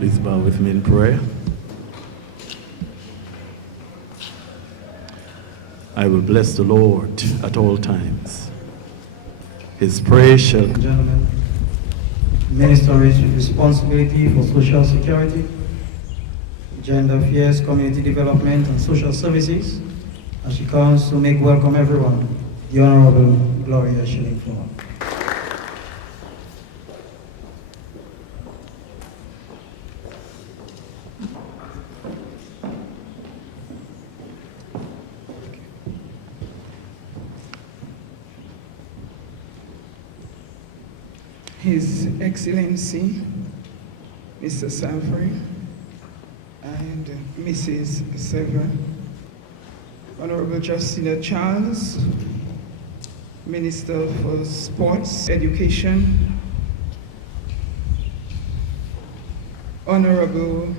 Please bow with me in prayer. I will bless the Lord at all times. His praise shall... Gentlemen, Minister with responsibility for social security, gender affairs, community development, and social services, as she comes to make welcome everyone, the Honorable Gloria Shillingford. His Excellency, Mr. Savory, and Mrs. Sever, Honorable Justina Charles, Minister for Sports, Education, Honorable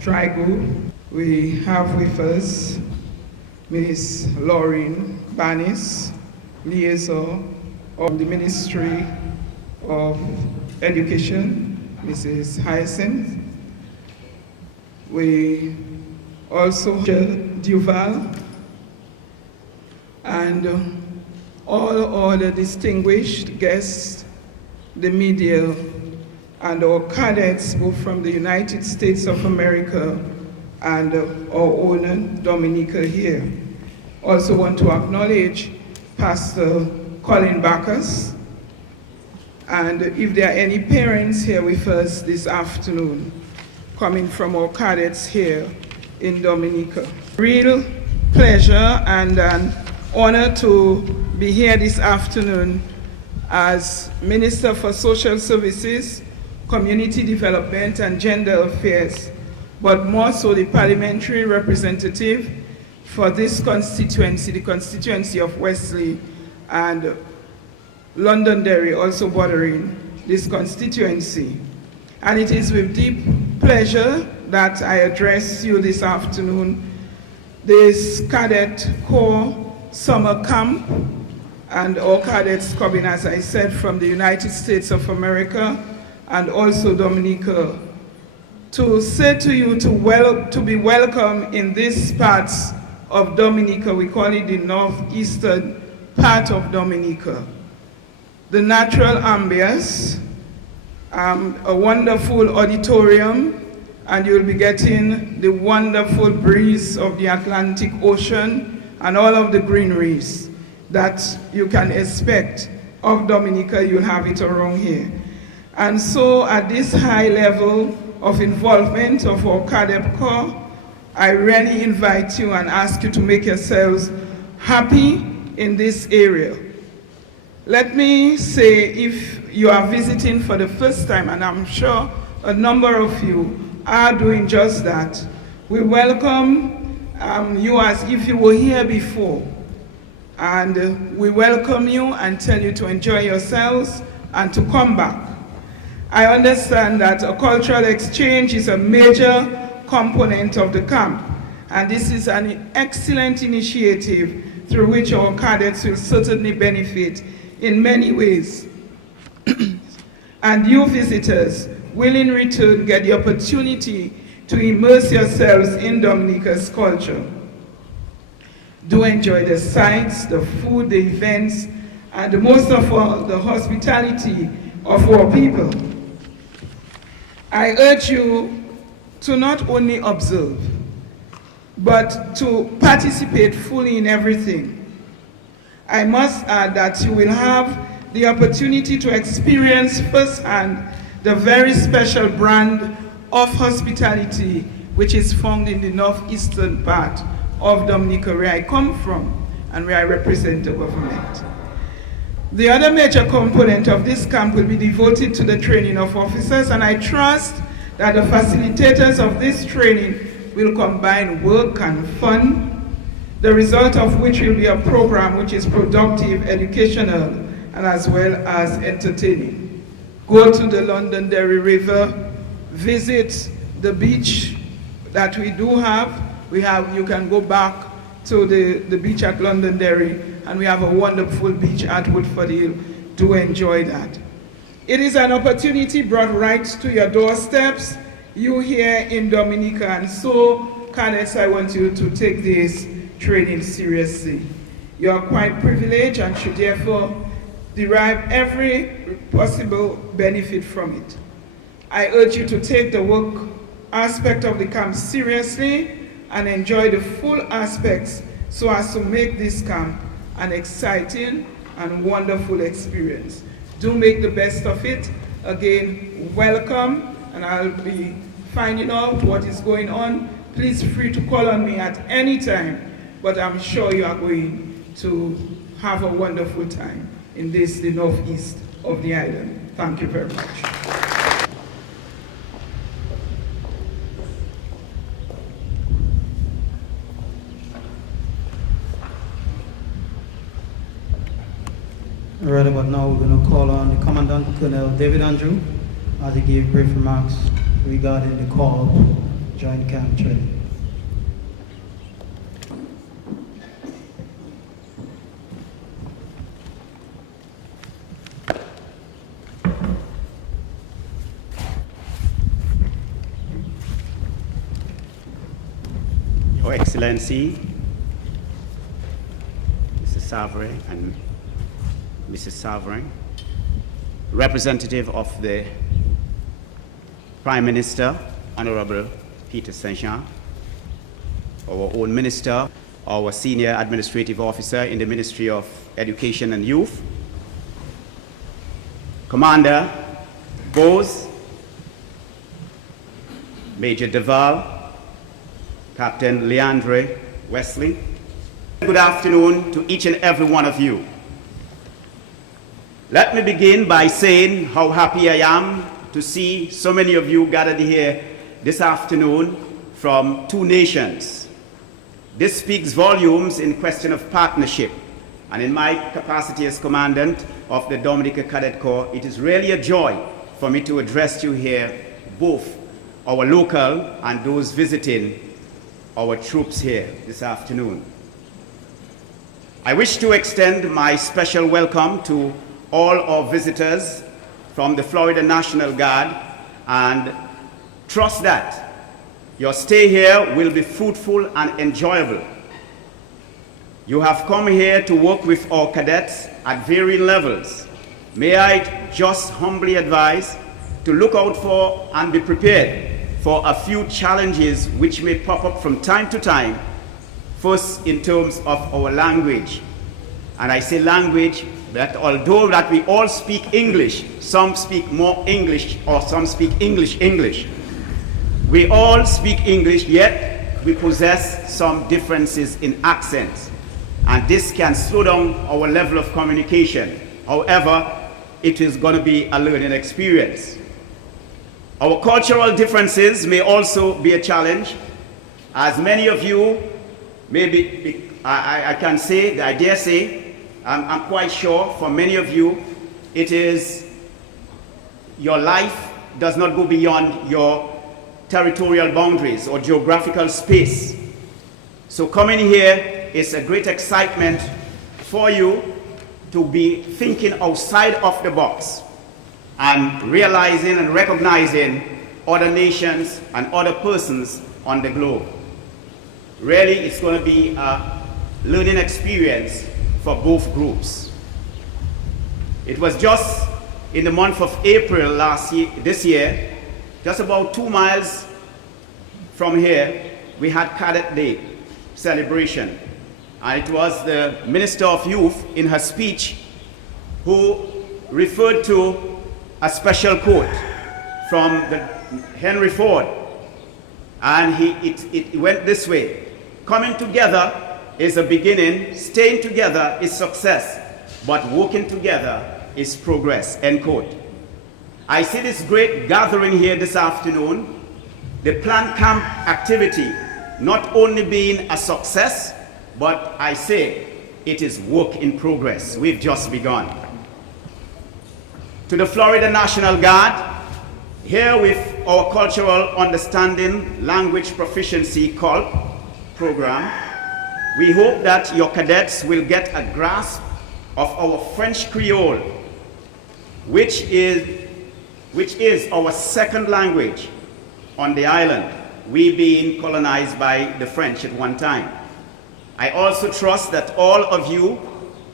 Trigo, we have with us Ms. Lauren Banis, Liaison of the Ministry of Education, Mrs. Hyacinth. We also have Duval and all other distinguished guests, the media, and our cadets both from the United States of America and our own Dominica here. Also want to acknowledge Pastor Colin Bacchus, and if there are any parents here with us this afternoon, coming from our cadets here in Dominica. Real pleasure and an honor to be here this afternoon as Minister for Social Services, Community Development and Gender Affairs, but more so the parliamentary representative for this constituency, the constituency of Wesley and Londonderry, also bordering this constituency. And it is with deep pleasure that I address you this afternoon, this Cadet Corps Summer Camp, and all cadets coming, as I said, from the United States of America and also Dominica, to say to you to be welcome in this part of Dominica. We call it the northeastern part of Dominica. The natural ambience, a wonderful auditorium, and you'll be getting the wonderful breeze of the Atlantic Ocean and all of the greeneries that you can expect of Dominica. You'll have it around here. And so at this high level of involvement of our Cadet Corps, I really invite you and ask you to make yourselves happy in this area. Let me say, if you are visiting for the first time, and I'm sure a number of you are doing just that, we welcome you as if you were here before. And we welcome you and tell you to enjoy yourselves and to come back. I understand that a cultural exchange is a major component of the camp, and this is an excellent initiative through which our cadets will certainly benefit in many ways. And you visitors will in return get the opportunity to immerse yourselves in Dominica's culture. Do enjoy the sights, the food, the events, and most of all, the hospitality of our people. I urge you to not only observe, but to participate fully in everything. I must add that you will have the opportunity to experience firsthand the very special brand of hospitality which is found in the northeastern part of Dominica, where I come from and where I represent the government. The other major component of this camp will be devoted to the training of officers, and I trust that the facilitators of this training will combine work and fun, the result of which will be a program which is productive, educational, and as well as entertaining. Go to the Londonderry River, visit the beach that we do have. You can go back to the beach at Londonderry, and we have a wonderful beach at Woodford Hill. Do enjoy that. It is an opportunity brought right to your doorsteps you here in Dominica. And so, cadets, I want you to take this training seriously. You are quite privileged and should therefore derive every possible benefit from it. I urge you to take the work aspect of the camp seriously and enjoy the full aspects so as to make this camp an exciting and wonderful experience. Do make the best of it. Again, welcome, and I'll be finding out what is going on. Please feel free to call on me at any time, but I'm sure you are going to have a wonderful time in this, the northeast of the island. Thank you very much. Right about now, we're going to call on the Commandant, Colonel David Andrew, as he gave brief remarks regarding the call joint camp training. Your Excellency, Mr. Sovereign and Mrs. Sovereign, representative of the Prime Minister, Honorable Peter Saint-Jean, our own Minister, our Senior Administrative Officer in the Ministry of Education and Youth, Commander Bose, Major Deval, Captain Leandre Wesley. Good afternoon to each and every one of you. Let me begin by saying how happy I am to see so many of you gathered here this afternoon from two nations. This speaks volumes in question of partnership, and in my capacity as Commandant of the Dominica Cadet Corps, it is really a joy for me to address you here, both our local and those visiting our troops here this afternoon. I wish to extend my special welcome to all our visitors from the Florida National Guard and trust that your stay here will be fruitful and enjoyable. You have come here to work with our cadets at varying levels. May I just humbly advise to look out for and be prepared for a few challenges which may pop up from time to time. First, in terms of our language. And I say language, that although that we all speak English, some speak more English or some speak English. We all speak English, yet we possess some differences in accents. And this can slow down our level of communication. However, it is going to be a learning experience. Our cultural differences may also be a challenge. As many of you, maybe I can say, I dare say, I'm quite sure for many of you, it is your life does not go beyond your territorial boundaries or geographical space. So coming here is a great excitement for you to be thinking outside of the box and realizing and recognizing other nations and other persons on the globe. Really, it's going to be a learning experience for both groups. It was just in the month of April this year, just about 2 miles from here, we had Cadet Day celebration. And it was the Minister of Youth in her speech who referred to a special quote from Henry Ford. And it went this way: coming together is a beginning, staying together is success, but working together is progress, end quote. I see this great gathering here this afternoon, the planned camp activity not only being a success, but I say it is work in progress. We've just begun. To the Florida National Guard, here with our Cultural Understanding Language Proficiency CULP program, we hope that your cadets will get a grasp of our French Creole, which is our second language, on the island, we being colonized by the French at one time. I also trust that all of you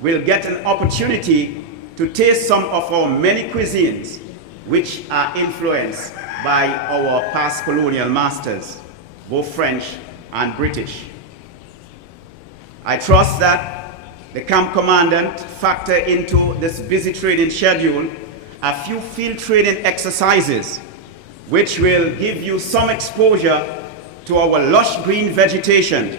will get an opportunity to taste some of our many cuisines which are influenced by our past colonial masters, both French and British. I trust that the camp commandant factor into this busy training schedule a few field training exercises which will give you some exposure to our lush green vegetation,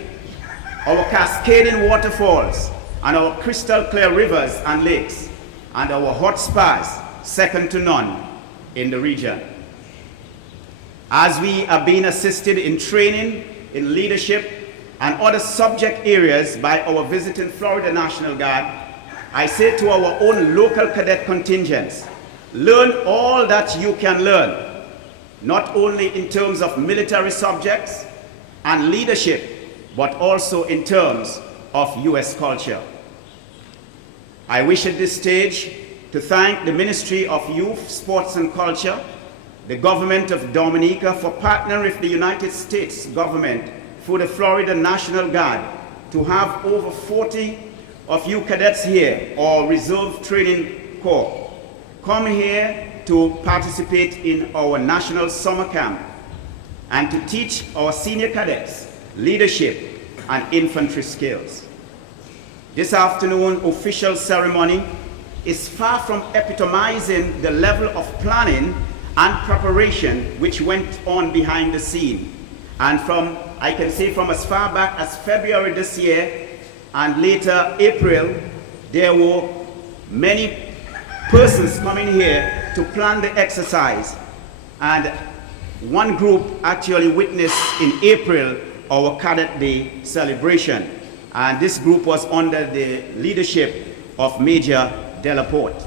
our cascading waterfalls, and our crystal clear rivers and lakes, and our hot spas, second to none in the region. As we are being assisted in training, in leadership, and other subject areas by our visiting Florida National Guard, I say to our own local cadet contingents, learn all that you can learn, not only in terms of military subjects and leadership, but also in terms of U.S. culture. I wish at this stage to thank the Ministry of Youth, Sports and Culture, the government of Dominica for partnering with the United States government for the Florida National Guard to have over 40 of you cadets here, or Reserve Training Corps, come here to participate in our national summer camp and to teach our senior cadets leadership and infantry skills. This afternoon official ceremony is far from epitomizing the level of planning and preparation which went on behind the scene. And from, I can say from as far back as February this year and later April, there were many persons coming here to plan the exercise. And one group actually witnessed in April our Cadet Day celebration. And this group was under the leadership of Major Delaporte.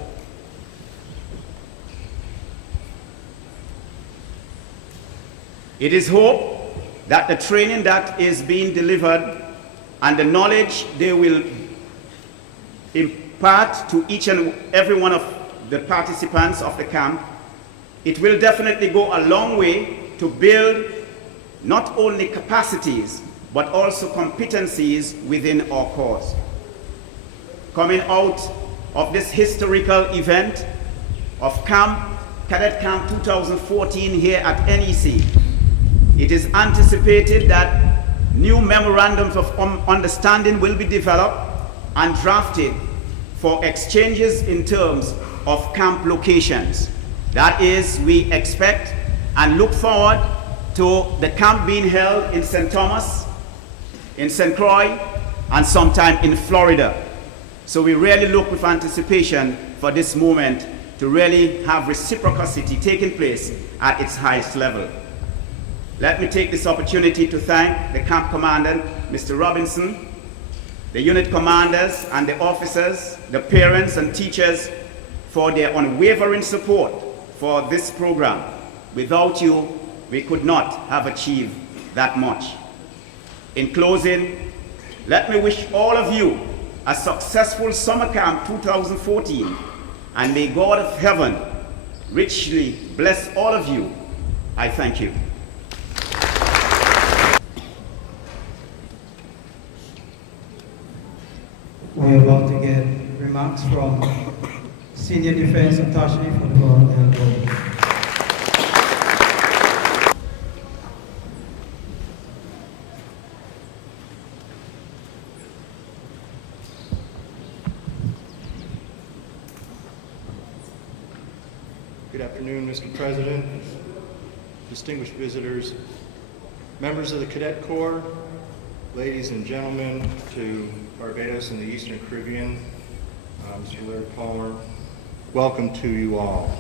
It is hoped that the training that is being delivered and the knowledge they will impart to each and every one of the participants of the camp, it will definitely go a long way to build not only capacities, but also competencies within our cause. Coming out of this historical event of Cadet Camp 2014 here at NEC, it is anticipated that new memorandums of understanding will be developed and drafted for exchanges in terms of camp locations. That is, we expect and look forward to the camp being held in St. Thomas, in St. Croix, and sometime in Florida. So we really look with anticipation for this moment to really have reciprocity taking place at its highest level. Let me take this opportunity to thank the camp commandant, Mr. Robinson, the unit commanders and the officers, the parents and teachers for their unwavering support for this program. Without you, we could not have achieved that much. In closing, let me wish all of you a successful summer camp 2014, and may God of heaven richly bless all of you. I thank you. We're about to get remarks from Senior Defense Attaché for the Florida. Good afternoon, Mr. President, distinguished visitors, members of the Cadet Corps, ladies and gentlemen to Barbados and the Eastern Caribbean, Mr. Larry Palmer, welcome to you all.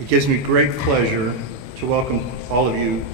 It gives me great pleasure to welcome all of you